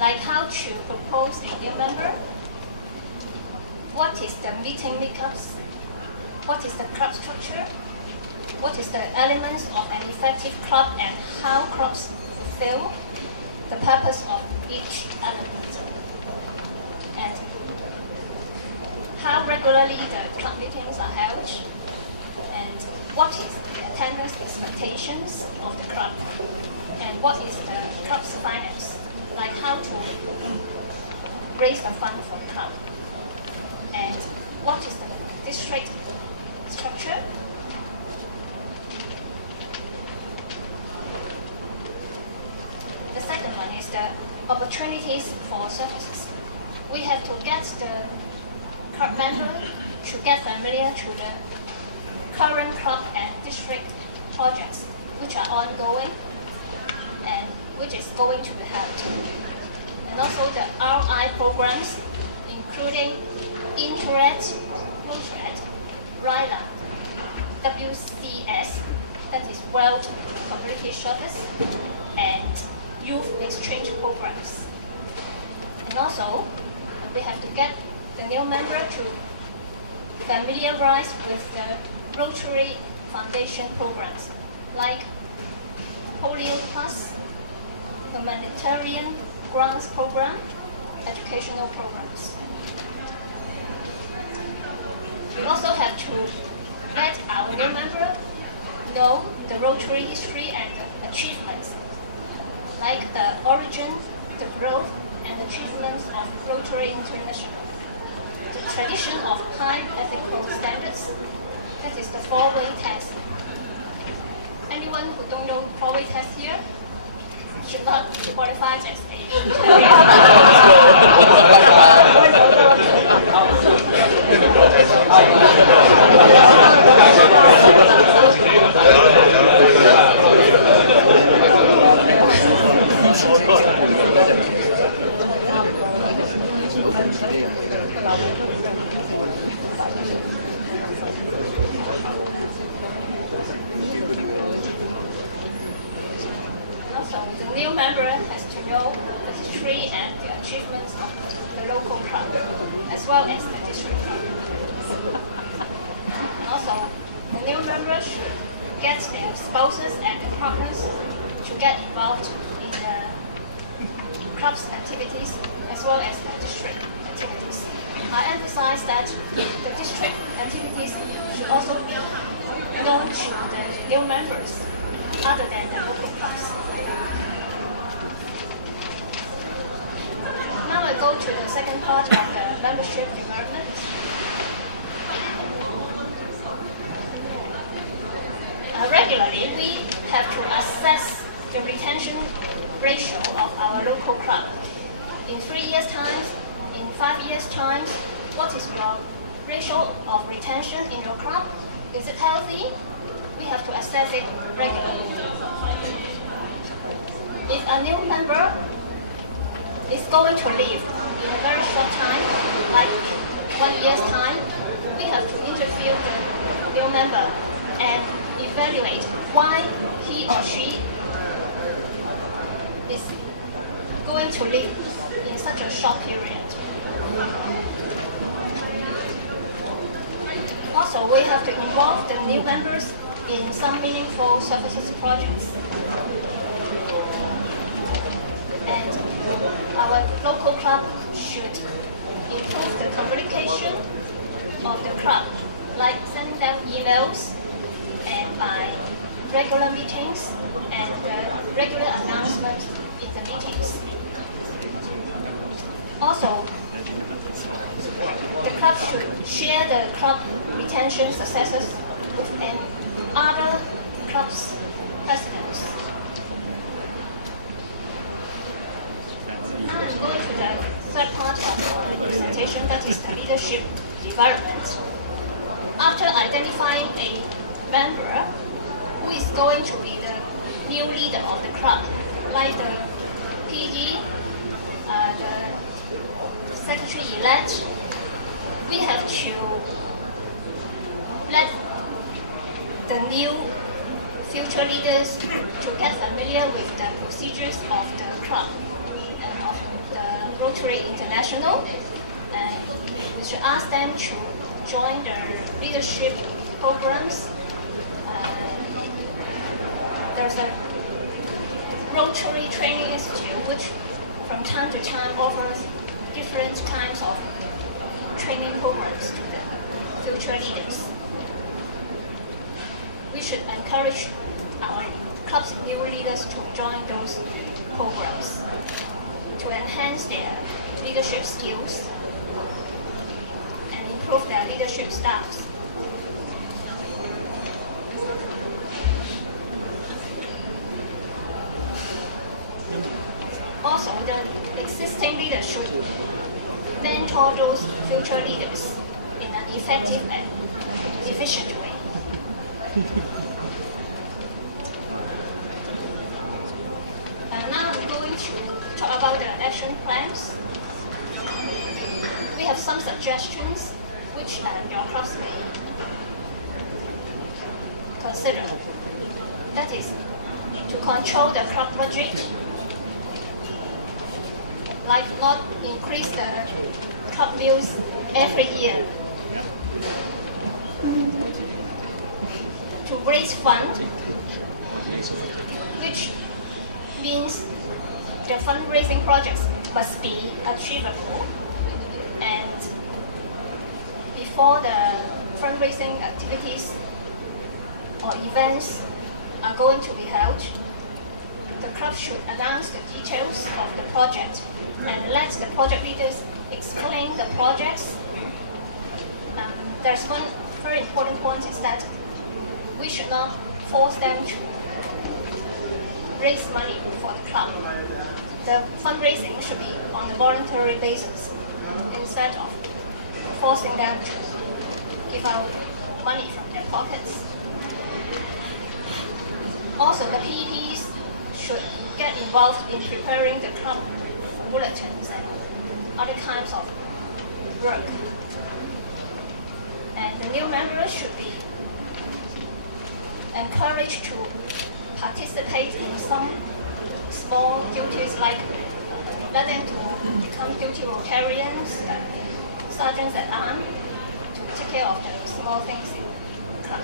like how to propose a new member, what is the meeting makeups, what is the club structure, what is the elements of an effective club and how clubs fulfill the purpose of each element, and how regularly the club meetings are held, and what is the attendance expectations of the club, and what is the club's finance, like how to raise a fund for the club, and what is the district structure. The second one is the opportunities for services. We have to get the club member to get familiar to the current club and district projects which are ongoing and which is going to be held. And also the RI programs, including Internet, Rotary, RILA, WCS, that is World Community Service, and youth exchange programs. And also, we have to get the new member to familiarize with the Rotary Foundation programs, like Polio Plus, humanitarian grants program, educational programs. We also have to let our new member know the Rotary history and the achievements, like the origin, the growth, and achievements of Rotary International, the tradition of high ethical standards, that is the four-way test. Anyone who don't know four-way test here should not be qualified as Also, the new member has to know the history and the achievements of the local club, as well as the district club. And also, the new member should get their spouses and their partners to get involved in the club's activities, as well as the district activities. I emphasize that the district activities should also be known to the new members, other than the local clubs. Now I go to the second part of the membership development. Regularly, we have to assess the retention ratio of our local club. In 3 years' time, in 5 years' time, what is your ratio of retention in your club? Is it healthy? We have to assess it regularly. If a new member is going to leave in a very short time, like in 1 year's time, we have to interview the new member and evaluate why he or she is going to leave in such a short period. Also, we have to involve the new members in some meaningful services projects. And our local club should improve the communication of the club, like sending them emails and by regular meetings and regular announcements in the meetings. Also, the club should share the club retention successes with other clubs' presidents. Now I'm going to the third part of the presentation, that is the leadership development. After identifying a member who is going to be the new leader of the club, like the PD, the secretary-elect, we have to let the new future leaders to get familiar with the procedures of the club and of Rotary International, and we should ask them to join the leadership programs. There's a Rotary Training Institute, which from time to time offers different kinds of training programs to the future leaders. We should encourage our club's new leaders to join those programs to enhance their leadership skills and improve their leadership styles. Also, the existing leaders should mentor those future leaders in an effective and efficient way. And now I'm going to talk about the action plans. We have some suggestions which your clubs may consider. That is, to control the club budget, like not increase the club bills every year, to raise funds, which means the fundraising projects must be achievable, and before the fundraising activities or events are going to be held, the club should announce the details of the project and let the project leaders explain the projects. There's one very important point is that we should not force them to raise money for the club. The fundraising should be on a voluntary basis instead of forcing them to give out money from their pockets. Also, the PEPs should get involved in preparing the club bulletins and other kinds of work. And the new members should be encouraged to participate in some small duties, like let them to become duty Rotarians, sergeants at arms, to take care of the small things in the club.